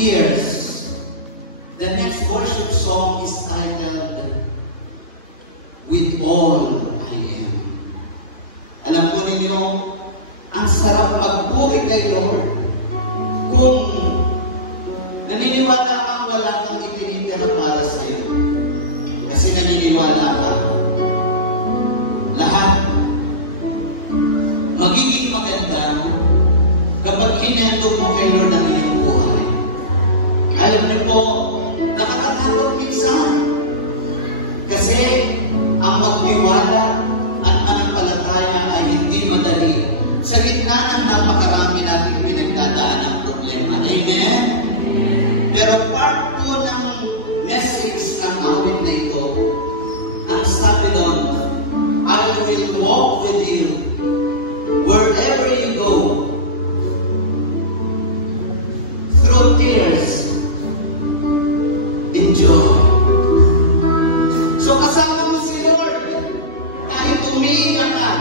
tears. The next worship song is titled, With All I Am. Alam po ninyo, ang sarap magpuri kay Lord kung naniniwala kang wala kang itinitira para sa iyo. Kasi naniniwala ka, lahat magiging maganda kapag hinandog mo kay Lord ang iyong buhay. Alam niyo po, nakakatakot minsan. Kasi ang magtiwala at manampalataya ay hindi madali. Sa gitna ng napakarami natin pinagdadaan ng problema. Amen? Pero part 2 ng message ng awit na ito, ang sabi doon, I will walk with you wherever you go, through tears, in joy. So kasama mo si Lord, kahit umiiyak ka,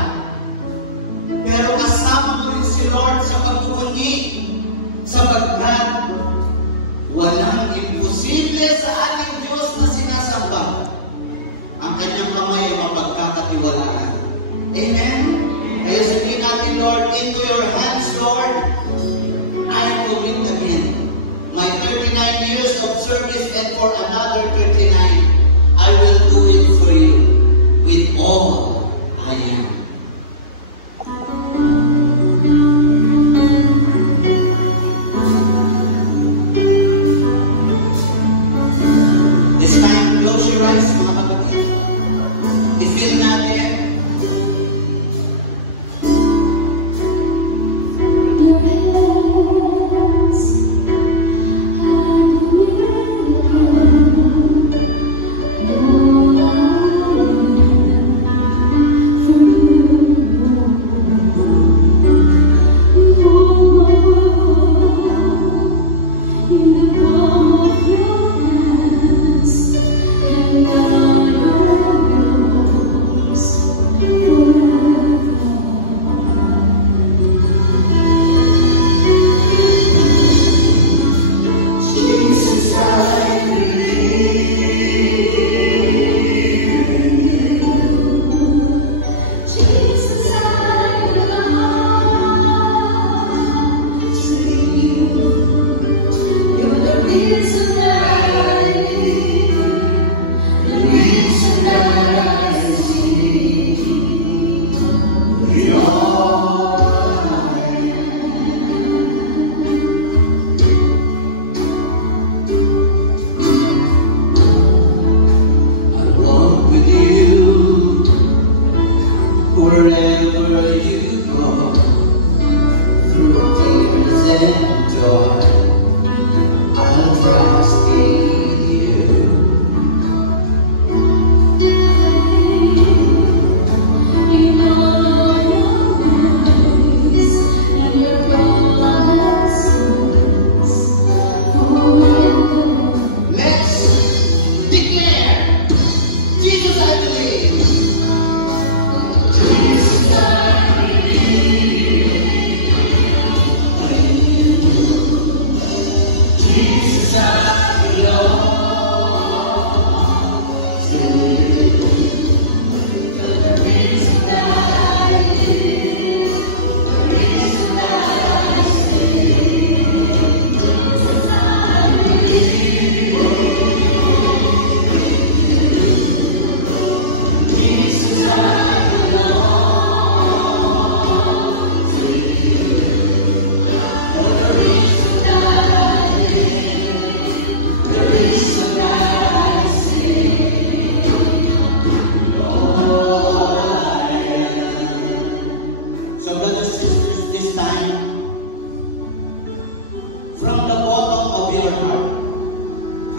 pero kasama mo rin si Lord sa pagpupungi, sapagkat walang imposible sa ating Diyos na sinasamba. Ang kanyang kamay ay mapagkakatiwalaan. Amen? Kaya sabihin natin, Lord, into your hands, Lord, I commit again my 39 years of service, and for another 39, I will do it for you with all I am. This time, close your eyes, mga kapatid. I-feel natin.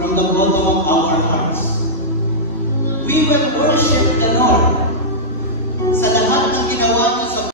From the bottom of our hearts, we will worship